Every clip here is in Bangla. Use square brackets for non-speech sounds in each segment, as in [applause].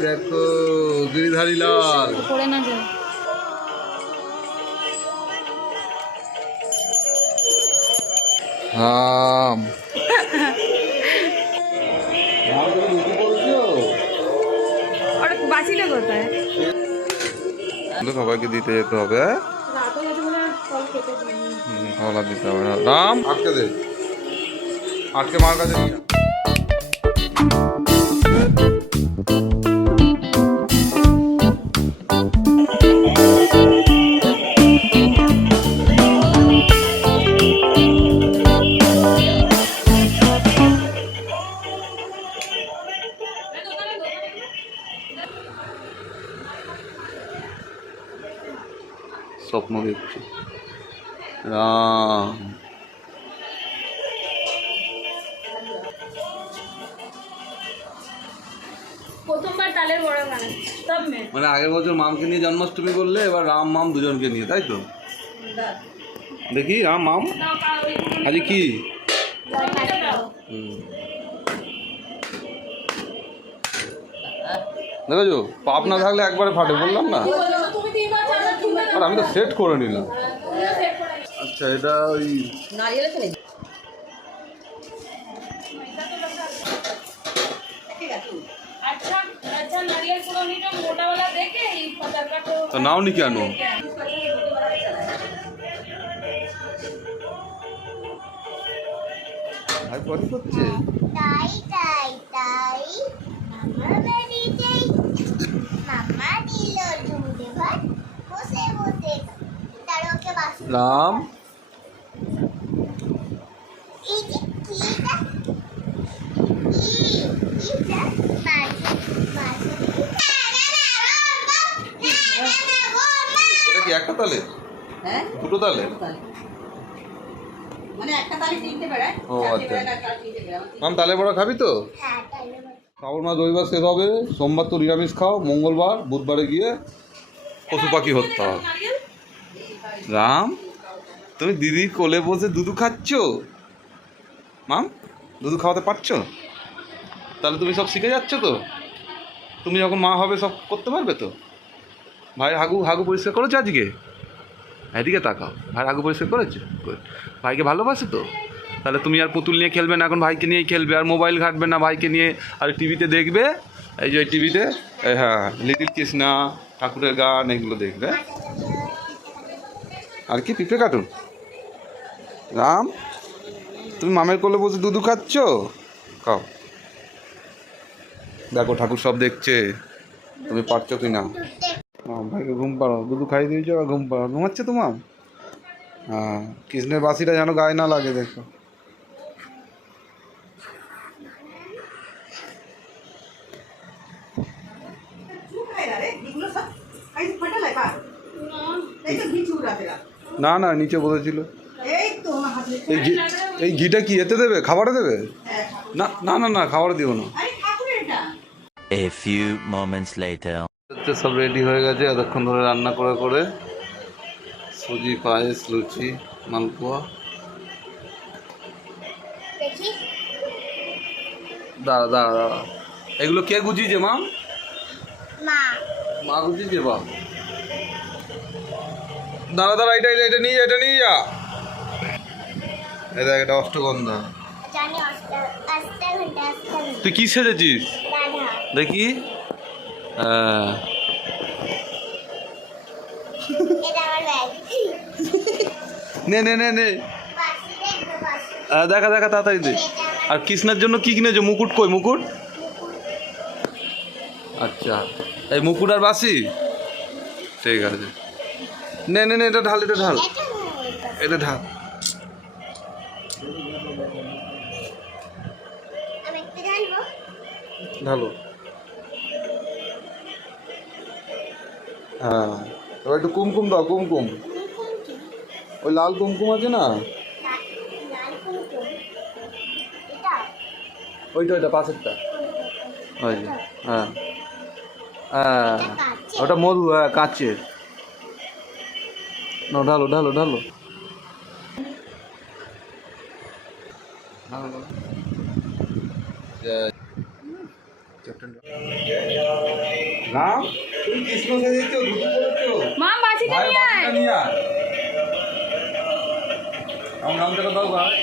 দেখো গিরিধারী লাল। পড়ে না যায়। হাম। বাঁচিলে কোথায়? সবাইকে দিতে যেতে হবে হ্যাঁ? দিতে হবে রাম আটকে দে। আটকে মার কাছে নিয়ে। স্বপ্ন দেখছি। রাম। মানে আগের বছর মামকে নিয়ে জন্মাষ্টমী করলে এবার রাম মাম দুজনকে নিয়ে তাই তো? দেখি রাম মাম? আজ কি? হুম। দেখেছ? পাপ না থাকলে একবারে ফাটে বললাম না? আর আমি তো সেট করে নিলাম। আচ্ছা এটা ওই তো নাও নি কেন? ভাই পরে করছে? তাই তাই তাই। মামা বাড়িতেই মামা দিল দুধে ভাত বসে বসে। তার ওকে বাসি রাম? এই যে কিটা ই ইটা বাসি কি একটা তালে? হ্যাঁ? দুটো তালে? মানে একটা তালি তিনটে বেড়ায় ও, আচ্ছা। মাম তালে বড়া খাবি তো? হ্যাঁ শ্রাবণ মাস রবিবার শেষ হবে সোমবার তো নিরামিষ খাও মঙ্গলবার বুধবারে গিয়ে পশু পাখি হত্যা হবে। রাম তুমি দিদি কোলে বসে দুধু খাচ্ছ? মাম দুধু খাওয়াতে পারছ? তাহলে তুমি সব শিখে যাচ্ছ তো? তুমি যখন মা হবে সব করতে পারবে তো? ভাই, হাগু হাগু পরিষ্কার করেছ আজকে? এদিকে তাকাও। ভাই, হাগু পরিষ্কার করেছ? ভাইকে ভালোবাসে তো? তাহলে তুমি আর পুতুল নিয়ে খেলবে না, এখন ভাইকে নিয়েই খেলবে, আর মোবাইল ঘাটবে না, ভাইকে নিয়ে আর টিভিতে দেখবে? এই যে টিভিতে? হ্যাঁ লিটিল কৃষ্ণা, ঠাকুরের গান, এগুলো দেখবে। আর কি, পিঁপড়ে কাটুন রাম, তুমি মামের কোলে বসে দুধু খাচ্ছ? খাও। দেখো, ঠাকুর সব দেখছে। তুমি পারছ কি না ভাইকে ঘুম পাড়ো দুধু খাইয়ে দিয়েছ আর ঘুম পাড়ো ঘুমাচ্ছে তোমার হ্যাঁ কৃষ্ণের বাসিটা যেন গায়ে না লাগে, দেখো। না খাই না, নিচে বলেছিল এই ঘিটা কি, এতে দেবে? খাবারে দেবে? না না না খাবার দিও না। A few moments later. হচ্ছে সব রেডি হয়ে গেছে এতক্ষণ ধরে রান্না করে করে। সুজি পায়েস লুচি মালপোয়া। দাঁড়া দাঁড়া দাঁড়া। এগুলো কে গুজিয়েছে মা। মা গুজিয়েছে বা দাঁড়া দাঁড়া এটা এটা- নিয়ে যা এটা নিয়ে যা। এটা এটা অষ্টগন্ধা। তুই কি সেজেছিস? দেখি হ্যাঁ এটা আমার ব্যাগ নে নে নে নে। দেখা দেখা, তাড়াতাড়ি আর কৃষ্ণের জন্য কি কিনেছো? মুকুট কই, মুকুট? আচ্ছা। এই মুকুট আর বাসি ঠিক আছে। নে নে নে, এটা ঢাল এটা ঢাল। এটা ঢাল। ঢালো। হ্যাঁ। এবার একটু কুমকুম দাও কুমকুম। ওই লাল কুমকুম আছে না? ওইটা ওইটা পাশেরটা। ওই হ্যাঁ। হ্যাঁ। ওটা মধু হ্যাঁ কাঁচের। না ঢালো ঢালো ঢালো। ঢালো, তুমি কৃষ্ণ সেজেছো ধুতি পরেছো মা বাসিটা নিয়ে আয়। নিয়ে আয়। আমার নামটা দাও ভাই।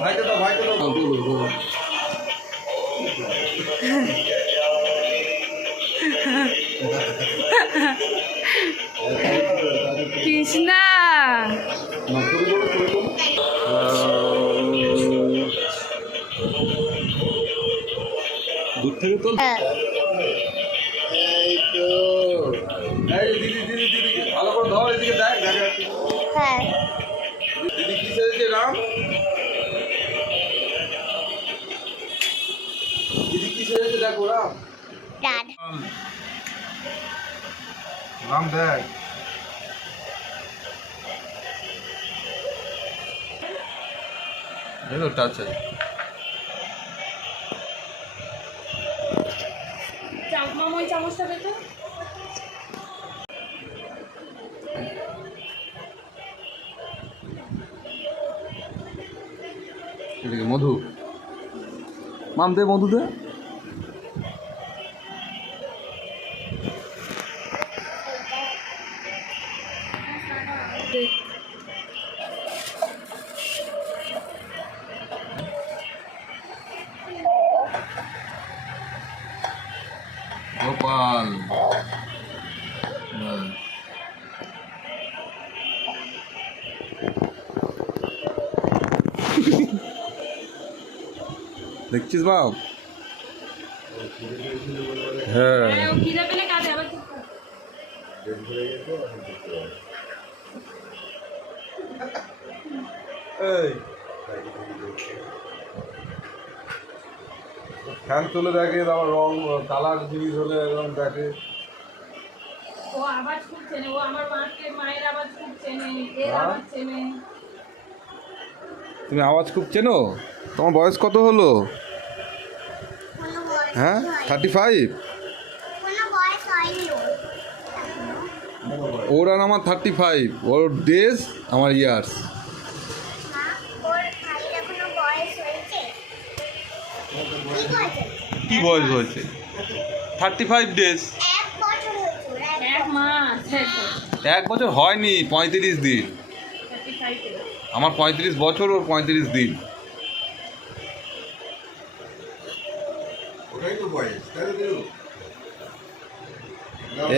ভাইকে দাও ভাইকে দাও। বলো। কৃষ্ণা। দূর থেকে তো সেজেছে দেখো দেখ। দেখো টাচ আছে। চাম- ওই চামচটা পেতো মধু। মাম দে মধু দে। হ্যাঁ। [laughs] দেখছিস বাপ? হ্যাঁ। হ্যাঁ ও খিদে পেলে কাঁদে আবার চুপ কর। ফ্যান তুলে দেখে তারপর রং কালার জিনিস হলে একদম দেখে। ও আওয়াজ খুব চেনে ও আমার মাকে মায়ের আওয়াজ খুব চেনে এর হ্যাঁ? আওয়াজ চেনে। তুমি আওয়াজ খুব চেনো? তোমার বয়স কত হলো? হ্যাঁ? Thirty five. ওর আর আমার থার্টি ফাইভ ওর ডেজ আমার ইয়ার্স কি বয়স হয়েছে? থার্টি ফাইভ ডেজ এক বছর। হয়নি পঁয়ত্রিশ দিন। আমার পঁয়ত্রিশ বছর ওর পঁয়ত্রিশ দিন।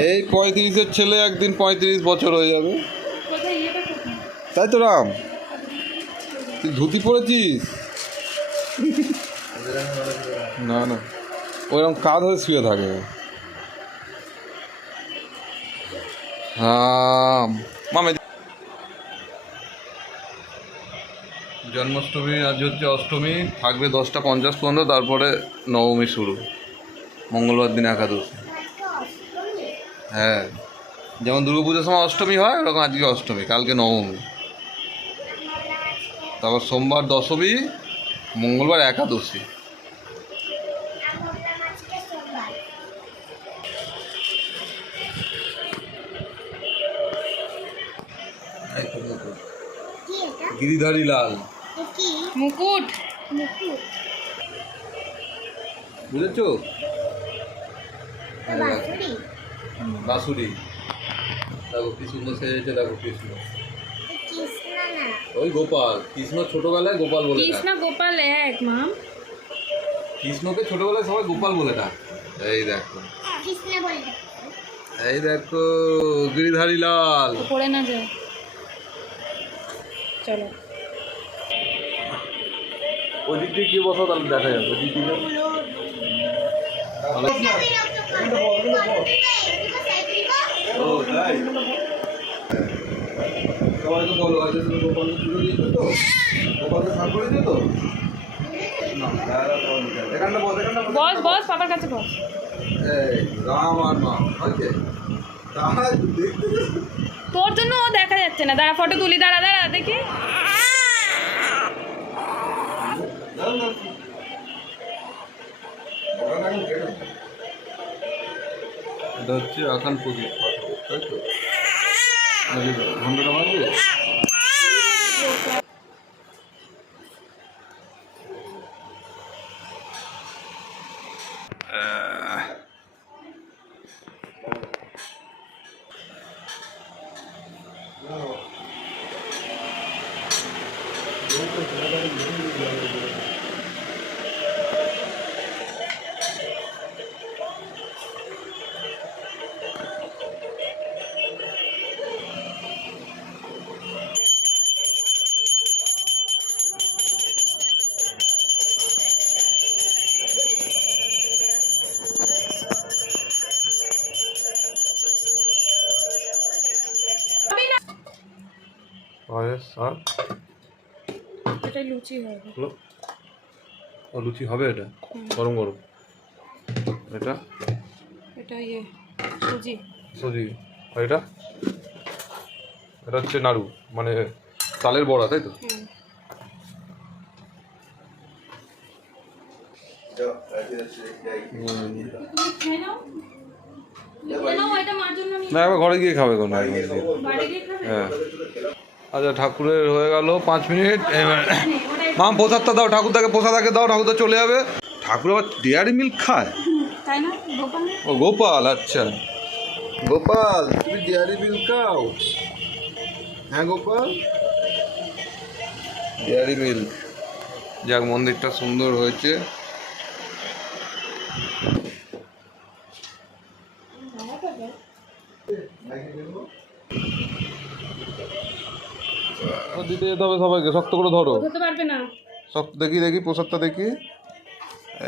এই পঁয়ত্রিশের ছেলে একদিন পঁয়ত্রিশ বছর হয়ে যাবে। তাই তো রাম। তুই ধুতি পরেছিস? না না। ওইরকম কাঁধ হয়ে শুয়ে থাকে। মামে জন্মাষ্টমী, আজ হচ্ছে অষ্টমী, থাকবে দশটা পঞ্চাশ পর্যন্ত, তারপরে নবমী শুরু। মঙ্গলবার দিন একাদশী। হ্যাঁ। যেমন দুর্গাপুজোর সময় অষ্টমী হয়, ওরকম আজকে অষ্টমী, কালকে নবমী। তারপর সোমবার দশমী, মঙ্গলবার একাদশী। গিরিধারী লাল। মুকুট। বুঝেছ? বাসুরি দেখো কি সুন্দর সেজেছে দেখো কৃষ্ণ। ওই গোপাল। কৃষ্ণ ছোটবেলায় গোপাল বলে কৃষ্ণ গোপাল এক মাম। কৃষ্ণকে ছোটবেলায় সবাই গোপাল বলে ডাক। এই দেখো। ডাকে। এই দেখো গিরিধারী লাল। পড়ে না যায়। চলো। ওই দিক দিয়ে কি বসো তাহলে দেখা যাবে ওই দিক দিয়ে করে। কর। তাই সবাইকে বলো তুমি গোপালকে পুজো দিয়েছ তো? গোপালকে তো? না দাদা বল এখানটা বস বস। বস কাছে বস। রাম আর মা হয়েছে তাহলে দেখতে যাচ্ছে না দাঁড়া ফটো তুলি দাঁড়া দাঁড়া দেখি। হচ্ছে আখান প্রদীপ মারবে পায়েস আর লুচি হবে। ও লুচি হবে এটা? গরম গরম। এটা? এটা ইয়ে সুজি। সুজি। আর এটা? এটা হচ্ছে নাড়ু মানে তালের বড়া তাই তো? হুম। খেয়ে নাও। খেয়ে নাও এটা মার জন্য নিয়ে না এবার ঘরে গিয়ে খাবে কোনো হ্যাঁ। আচ্ছা ঠাকুরের হয়ে গেল পাঁচ মিনিট। এবার নে, ওটাই মা প্রসাদটা দাও ঠাকুরদাকে প্রসাদাকে দাও ঠাকুরদা চলে যাবে। ঠাকুর আবার ডেয়ারি মিল্ক খায়? তাই না? ও গোপাল আচ্ছা। গোপাল তুমি ডেয়ারি মিল্ক খাও? হ্যাঁ গোপাল? ডেয়ারি মিল্ক যাক মন্দিরটা সুন্দর হয়েছে দিতে যেতে হবে সবাইকে শক্ত করে ধরো। ধরতে পারবে না। শক্ত দেখি দেখি প্রসাদটা দেখি।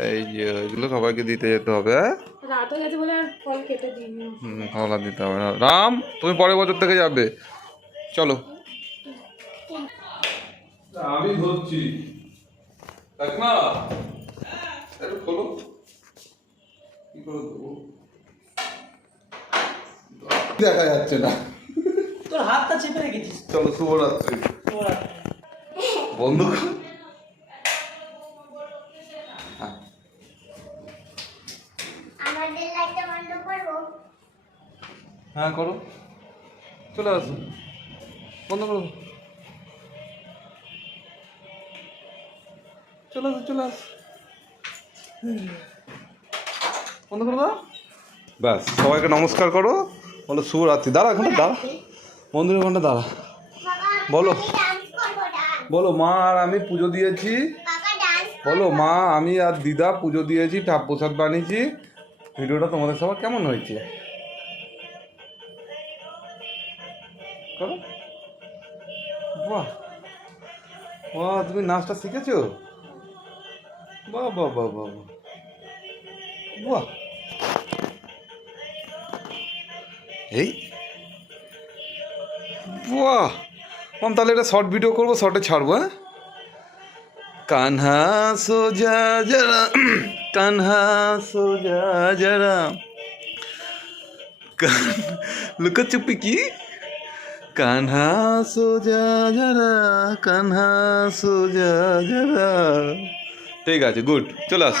এই যে এগুলো সবাইকে দিতে যেতে হবে হ্যাঁ? রাত হয়ে গেছে বলে আর ফল কেটে দিইনি। হুম, দিতে হবে না। রাম তুমি পরের বছর থেকে যাবে। চলো। আমি ধরছি। কাকিমা একটু খোলো। কি করে দেবো দেখা যাচ্ছে না। তোর হাতটা চেপে রেখেছিস। চলো শুভরাত্রি। বন্ধ হ্যাঁ করো। চলে আসো। বন্ধ করো। চলে আসো চলে আস। বন্ধ করে দাও ব্যাস সবাইকে নমস্কার করো। বলো শুভরাত্রি। দাঁড়া এখানে দাঁড়া। মন্দিরের ওখানটা দাঁড়া। বলো। বলো মা আর আমি পুজো দিয়েছি। বলো মা আমি আর দিদা পুজো দিয়েছি ঠাপ প্রসাদ বানিয়েছি। ভিডিওটা তোমাদের সবার কেমন হয়েছে? করো। বাহ। বাহ তুমি নাচটা শিখেছো? বাহ বাহ বাহ বাহ বাহ। বাহ। এই। বাহ। আমি তাহলে এটা শর্ট ভিডিও করব শর্টে ছাড়বো হ্যাঁ কানহা সোজা জরা কানহা সোজা জরা লুকোচুপি কি কানহা সোজা জরা কানহা সোজা জরা ঠিক আছে গুড চলে আস